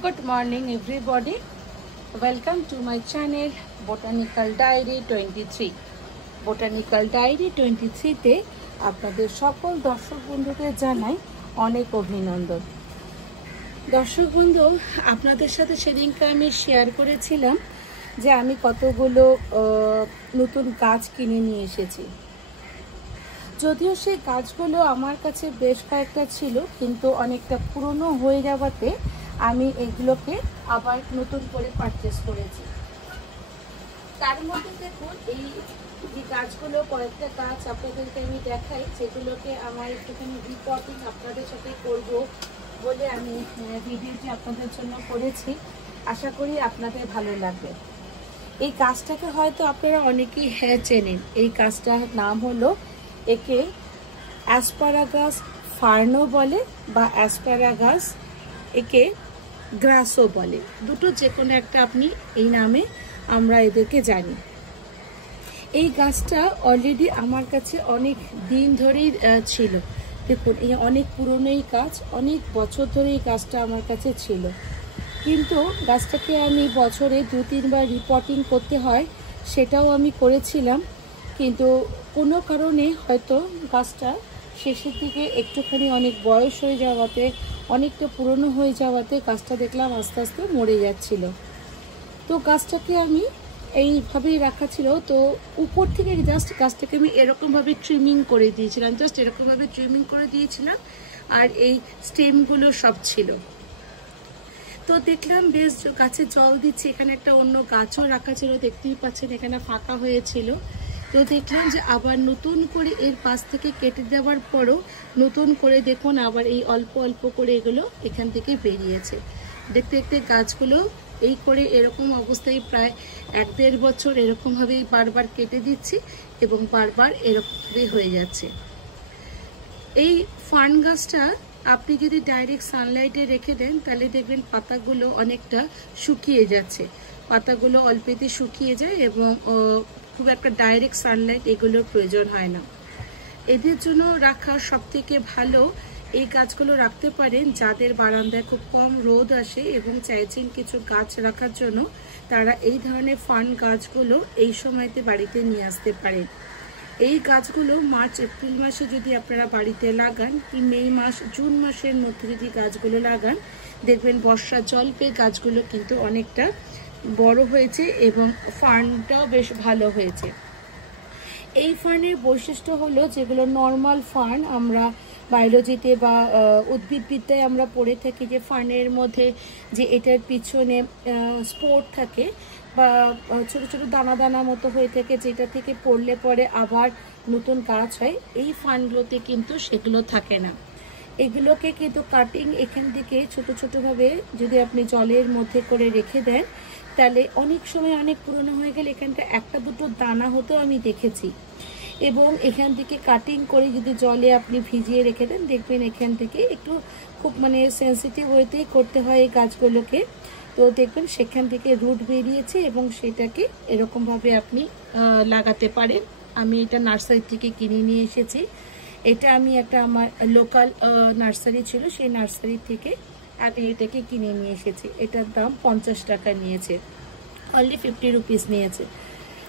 Good morning everybody. Welcome to my channel Botanical Diary 23. Botanical Diary 23 তে আপনাদের সকল দর্শক বন্ধুদের জানাই অনেক অভিনন্দন। দর্শক বন্ধু, আপনাদের সাথে সেদিনকে আমি শেয়ার করেছিলাম যে আমি কতগুলো নতুন গাছ কিনে নিয়ে এসেছি। যদিও সেই গাছগুলো আমার কাছে বেশ কয়েকটা ছিল, কিন্তু অনেকটা পুরনো হয়ে যাওয়াতে আমি এগুলোকে আবার নতুন করে পারচেস করেছি। তার মধ্যে দেখুন এই যে গাছগুলো, কয়েকটা গাছ আপনাদেরকে আমি দেখাই, যেগুলোকে আমার একটুখানি রিপোর্টিং আপনাদের সাথে করব বলে আমি ভিডিওটি আপনাদের জন্য করেছি। আশা করি আপনাদের ভালো লাগবে। এই গাছটাকে হয়তো আপনারা অনেকেই চেনেন। এই গাছটার নাম হলো, একে অ্যাসপারাগাস ফার্নো বলে বা অ্যাসপারাগাস একে গ্রাসও বলে। দুটো যে কোনো একটা আপনি এই নামে আমরা এদেরকে জানি। এই গাছটা অলরেডি আমার কাছে অনেক দিন ধরেই ছিল। দেখুন, এই অনেক পুরনো এই গাছ, অনেক বছর ধরে এই গাছটা আমার কাছে ছিল, কিন্তু গাছটাকে আমি বছরে 2-3 বার রিপোর্টিং করতে হয়, সেটাও আমি করেছিলাম। কিন্তু কোনো কারণে হয়তো গাছটা শেষের দিকে একটুখানি অনেক বয়স হয়ে যাওয়াতে, অনেকটা পুরনো হয়ে যাওয়াতে গাছটা দেখলাম আস্তে আস্তে মরে যাচ্ছিল। তো গাছটাকে আমি এইভাবেই রাখা ছিল। তো উপর থেকে জাস্ট গাছটাকে আমি এরকমভাবে ট্রিমিং করে দিয়েছিলাম, জাস্ট এরকমভাবে ট্রিমিং করে দিয়েছিলাম, আর এই স্টেমগুলো সব ছিল। তো দেখলাম বেশ গাছে জল দিচ্ছি। এখানে একটা অন্য গাছও রাখা ছিল, দেখতেই পাচ্ছেন এখানে ফাঁকা হয়েছিল। তো দেখলাম যে আবার নতুন করে এর পাশ থেকে কেটে দেওয়ার পরও নতুন করে দেখুন আবার এই অল্প অল্প করে এগুলো এখান থেকে বেরিয়েছে। দেখতে দেখতে গাছগুলো এই করে এরকম অবস্থায় প্রায় 1-1.5 বছর এরকমভাবেই বারবার কেটে দিচ্ছি এবং বারবার এরকমভাবে হয়ে যাচ্ছে। এই ফার্ন গাছটা আপনি যদি ডাইরেক্ট সানলাইটে রেখে দেন তাহলে দেখবেন পাতাগুলো অনেকটা শুকিয়ে যাচ্ছে, পাতাগুলো অল্পেতে শুকিয়ে যায় এবং খুব একটা ডাইরেক্ট সানলাইট এগুলোর প্রয়োজন হয় না। এদের জন্য রাখা সব থেকে ভালো এই গাছগুলো রাখতে পারেন যাদের বারান্দায় খুব কম রোদ আসে এবং চাইছেন কিছু গাছ রাখার জন্য, তারা এই ধরনের ফার্ন গাছগুলো এই সময়তে বাড়িতে নিয়ে আসতে পারেন। এই গাছগুলো মার্চ-এপ্রিল মাসে যদি আপনারা বাড়িতে লাগান, কি মে মাস জুন মাসের মধ্যে যদি গাছগুলো লাগান, দেখবেন বর্ষা জল পেয়ে গাছগুলো কিন্তু অনেকটা বড় হয়েছে এবং ফার্নটাও বেশ ভালো হয়েছে। এই ফার্নের বৈশিষ্ট্য হলো, যেগুলো নর্মাল ফার্ন আমরা বায়োলজিতে বা উদ্ভিদবিদ্যায় আমরা পড়ে থাকি যে ফার্নের মধ্যে যে এটার পিছনে স্পোর থাকে বা ছোট ছোট দানা দানা মতো হয়ে থাকে, যেটা থেকে পড়লে পরে আবার নতুন গাছ হয়। এই ফার্নগুলোতে কিন্তু সেগুলো থাকে না। এগুলোকে কিন্তু কাটিং এখান থেকে ছোট ছোটোভাবে যদি আপনি জলের মধ্যে করে রেখে দেন, তাহলে অনেক সময় অনেক পুরনো হয়ে গেলে এখানটা 1-2 দানা হতেও আমি দেখেছি। এবং এখান থেকে কাটিং করে যদি জলে আপনি ভিজিয়ে রেখে দেন, দেখবেন এখান থেকে একটু খুব সেন্সিটিভ ওয়েতেই করতে হয় এই গাছগুলোকে। তো দেখবেন সেখান থেকে রুট বেরিয়েছে এবং সেটাকে এরকমভাবে আপনি লাগাতে পারেন। আমি এটা নার্সারি থেকে কিনে নিয়ে এসেছি। এটা আমি একটা আমার লোকাল নার্সারি ছিল, সেই নার্সারি থেকে আমি এটাকে কিনে নিয়ে এসেছি। এটার দাম 50 টাকা নিয়েছে, অনলি 50 রুপিস নিয়েছে।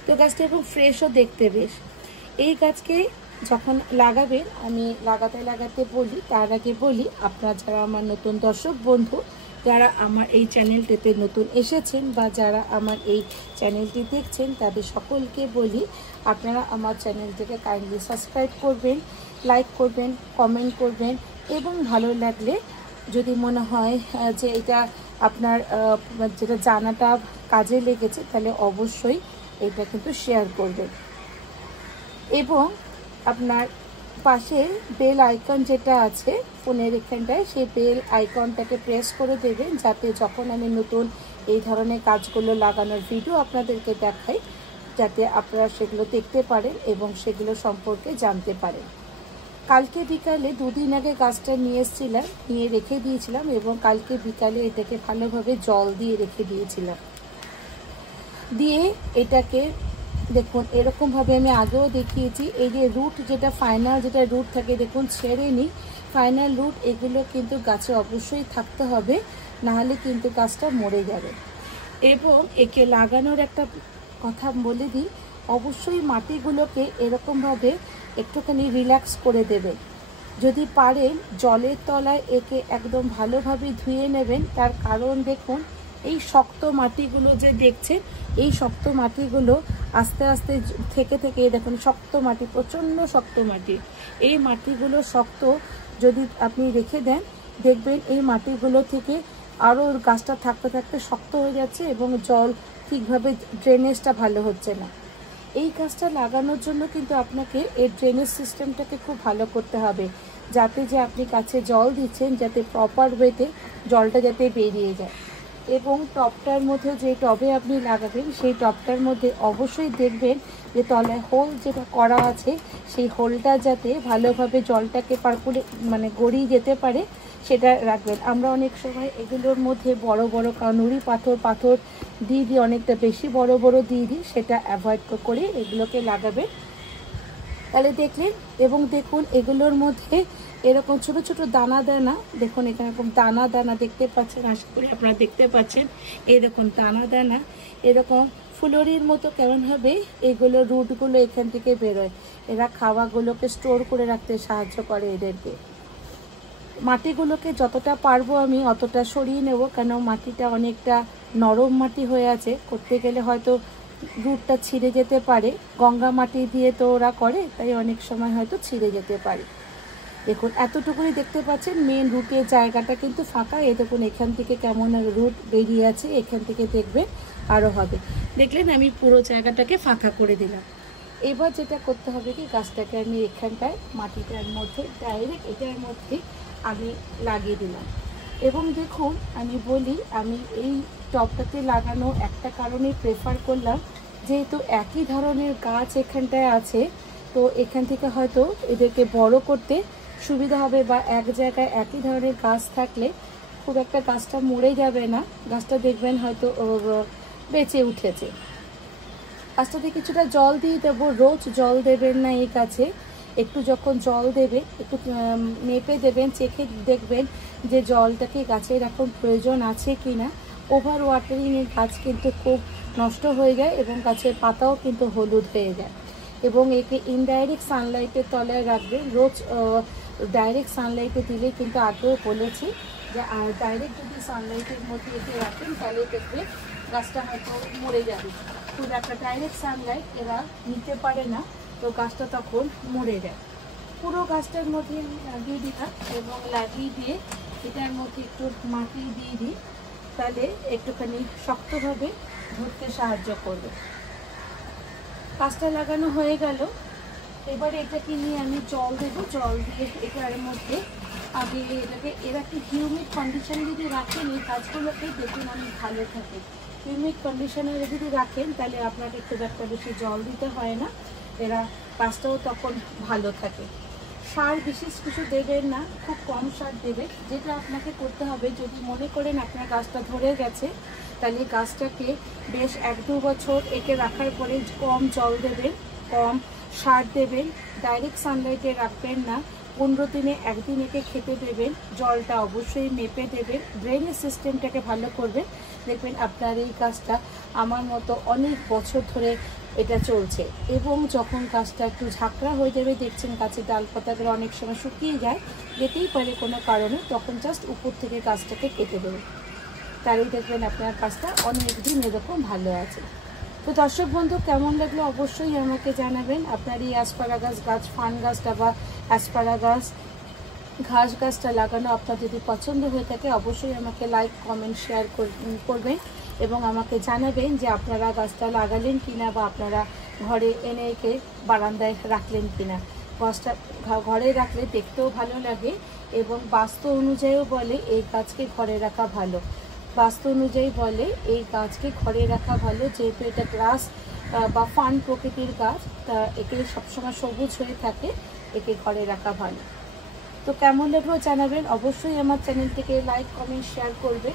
তো গাছটা এবং ফ্রেশও দেখতে বেশ। এই গাছকে যখন লাগাবেন, আমি লাগাতে বলি, তার আগে বলি আপনারা যারা আমার নতুন দর্শক বন্ধু, যারা আমার এই চ্যানেলটিতে নতুন এসেছেন বা যারা আমার এই চ্যানেলটি দেখছেন, তাদের সকলকে বলি আপনারা আমার চ্যানেলটিকে কাইন্ডলি সাবস্ক্রাইব করবেন, লাইক করবেন, কমেন্ট করবেন এবং ভালো লাগলে যদি মনে হয় যে এটা আপনার যেটা জানাটা কাজে লেগেছে, তাহলে অবশ্যই এটা কিন্তু শেয়ার করবেন। এবং আপনার পাশে বেল আইকন যেটা আছে ফোনের এখানটায়, সেই বেল আইকনটাকে প্রেস করে দেবেন, যাতে যখন আমি নতুন এই ধরনের গাছগুলো লাগানোর ভিডিও আপনাদেরকে দেখাই, যাতে আপনারা সেগুলো দেখতে পারেন এবং সেগুলো সম্পর্কে জানতে পারেন। কালকে বিকালে 2 দিন আগে গাছটা নিয়ে এসেছিলাম, নিয়ে রেখে দিয়েছিলাম এবং কালকে বিকালে এটাকে ভালোভাবে জল দিয়ে রেখে দিয়েছিলাম। দিয়ে এটাকে দেখুন এরকমভাবে আমি আগেও দেখিয়েছি, এই যে রুট যেটা ফাইনাল যেটা রুট থাকে দেখুন ছেড়ে নিই, ফাইনাল রুট এগুলো কিন্তু গাছে অবশ্যই থাকতে হবে, নাহলে কিন্তু গাছটা মরে যাবে। এবং একে লাগানোর একটা কথা বলে দিই, অবশ্যই মাটিগুলোকে এরকমভাবে একটুখানি রিল্যাক্স করে দেবেন। যদি পারেন জলের তলায় একে একদম ভালোভাবে ধুয়ে নেবেন। তার কারণ দেখুন, এই শক্ত মাটিগুলো যে দেখছেন, এই শক্ত মাটিগুলো আস্তে আস্তে থেকে থেকে দেখুন শক্ত মাটি, প্রচণ্ড শক্ত মাটি। এই মাটিগুলো শক্ত যদি আপনি রেখে দেন, দেখবেন এই মাটিগুলো থেকে আরও গাছটা থাকতে থাকতে শক্ত হয়ে যাচ্ছে এবং জল ঠিকভাবে ড্রেনেজটা ভালো হচ্ছে না। এই গাছটা লাগানোর জন্য কিন্তু আপনাকে এই ড্রেনেজ সিস্টেমটাকে খুব ভালো করতে হবে, যাতে যে আপনি গাছে জল দিচ্ছেন যাতে প্রপার ওয়েতে জলটা যাতে বেরিয়ে যায়। এবং টবটার মধ্যে, যে টবে আপনি লাগাবেন সেই টবটার মধ্যে অবশ্যই দেখবেন যে তলায় হোল যেটা করা আছে, সেই হোলটা যাতে ভালোভাবে জলটাকে পার করে মানে গড়িয়ে যেতে পারে সেটা রাখবেন। আমরা অনেক সময় এগুলোর মধ্যে বড় বড় নুড়ি পাথর দিয়ে দিই, অনেকটা বেশি বড় বড় দিয়ে দিই, সেটা অ্যাভয়েড করে এগুলোকে লাগাবেন। তাহলে দেখলেন। এবং দেখুন এগুলোর মধ্যে এরকম ছোট ছোট দানা দানা, দেখুন এখানে এরকম দানা দানা দেখতে পাচ্ছেন, আশা করি আপনারা দেখতে পাচ্ছেন। এই দেখুন দানা দানা এরকম ফুলরির মতো কেমন হবে, এগুলো রুটগুলো এখান থেকে বেরোয়। এরা খাওয়াগুলোকে স্টোর করে রাখতে সাহায্য করে এদেরকে। মাটিগুলোকে যতটা পারবো আমি অতটা সরিয়ে নেব, কেন মাটিটা অনেকটা নরম মাটি হয়ে আছে, করতে গেলে হয়তো রুটটা ছিঁড়ে যেতে পারে। গঙ্গা মাটি দিয়ে তো ওরা করে, তাই অনেক সময় হয়তো ছিঁড়ে যেতে পারে। দেখুন এতটুকুই দেখতে পাচ্ছেন, মেন রুটের জায়গাটা কিন্তু ফাঁকা। এই দেখুন এখান থেকে কেমন রুট বেরিয়ে আছে, এখান থেকে দেখবেন আরও হবে। দেখলেন আমি পুরো জায়গাটাকে ফাঁকা করে দিলাম। এবার যেটা করতে হবে কি, গাছটাকে আমি এখানটায় মাটিটার মধ্যে ডাইরেক্ট এটার মধ্যে আমি লাগিয়ে দিলাম। এবং দেখুন আমি বলি, আমি এই টবটাতে লাগানো একটা কারণে প্রেফার করলাম, যেহেতু একই ধরনের গাছ এখানটায় আছে, তো এখান থেকে হয়তো এদেরকে বড় করতে সুবিধা হবে, বা এক জায়গায় একই ধরনের গাছ থাকলে খুব একটা গাছটা মরে যাবে না, গাছটা দেখবেন হয়তো বেঁচে উঠেছে। গাছটাতে কিছুটা জল দিয়ে দেবো, রোজ জল দেবেন না এই গাছে, একটু যখন জল দেবে একটু মেপে দেবেন, চেখে দেখবেন যে জলটাকে গাছের এখন প্রয়োজন আছে কি না। ওভার ওয়াটারিংয়ে গাছ কিন্তু খুব নষ্ট হয়ে যায় এবং গাছের পাতাও কিন্তু হলুদ হয়ে যায়। এবং একে ইনডাইরেক্ট সানলাইটের তলায় রাখবেন। রোজ ডাইরেক্ট সানলাইটে দিলে কিন্তু আগেও বলেছি যে ডাইরেক্ট যদি সানলাইটের মধ্যে একে রাখেন তাহলে দেখবে গাছটা হয়তো মরে যাবে। খুব একটা ডাইরেক্ট সানলাইট এরা নিতে পারে না, তো গাছটা তখন মরে যায়। পুরো গাছটার মধ্যে আমি লাগিয়ে দিলাম এবং লাগিয়ে দিয়ে এটার মধ্যে একটু মাটি দিয়ে দিই, তাহলে একটুখানি শক্তভাবে ধরতে সাহায্য করবে। গাছটা লাগানো হয়ে গেল। এবারে এটাকে নিয়ে আমি জল দেবো, জল দিয়ে এটার মধ্যে আগে এটাকে এরা একটু হিউমিড কন্ডিশনে যদি রাখেন এই গাছগুলোকে দেখুন অনেক ভালো থাকে। হিউমিড কন্ডিশনে যদি রাখেন তাহলে আপনাকে খুব একটা বেশি জল দিতে হয় না, এরা গাছটাও তখন ভালো থাকে। সার বিশেষ কিছু দেবেন না, খুব কম সার দেবে। যেটা আপনাকে করতে হবে, যদি মনে করেন আপনার গাছটা ধরে গেছে, তাহলে গাছটাকে বেশ 1-2 বছর একে রাখার পরে কম জল দেবেন, কম সার দেবেন, ডাইরেক্ট সানলাইটে রাখবেন না। 15 দিনে একদিন একে খেতে দেবেন, জলটা অবশ্যই মেপে দেবেন, ড্রেনেজ সিস্টেমটাকে ভালো করবেন। দেখবেন আপনার এই গাছটা আমার মতো অনেক বছর ধরে এটা চলছে। এবং যখন গাছটা একটু ঝাঁকড়া হয়ে যাবে, দেখছেন গাছের ডালপাতাগুলো অনেক সময় শুকিয়ে যায়, যেতেই পারে কোনো কারণে, তখন জাস্ট উপর থেকে গাছটাকে কেটে দেবেন, তাহলেই দেখবেন আপনার গাছটা অনেক দিন এরকম ভালো আছে। তো দর্শক বন্ধু, কেমন লাগলো অবশ্যই আমাকে জানাবেন। আপনার এই অ্যাসপারাগাস গাছ, ফান গাছটা বা অ্যাসপারাগাস ঘাস গাছটা লাগানো আপনার যদি পছন্দ হয়ে থাকে, অবশ্যই আমাকে লাইক, কমেন্ট, শেয়ার করবেন এবং আমাকে জানাবেন যে আপনারা গাছটা লাগালেন কিনা, বা আপনারা ঘরে এনে একে বারান্দায় রাখলেন কিনা। গাছটা ঘরে রাখলে দেখতেও ভালো লাগে এবং বাস্তু অনুযায়ীও বলে এই গাছকে ঘরে রাখা ভালো। বাস্তু অনুযায়ী বলে এই গাছকে ঘরে রাখা ভালো, যেহেতু এটা গ্রাস বা ফান প্রকৃতির গাছ, তা একে সবসময় সবুজ হয়ে থাকে, একে ঘরে রাখা ভালো। তো কেমন লাগলো জানাবেন, অবশ্যই আমার চ্যানেলটিকে লাইক, কমেন্ট, শেয়ার করবে।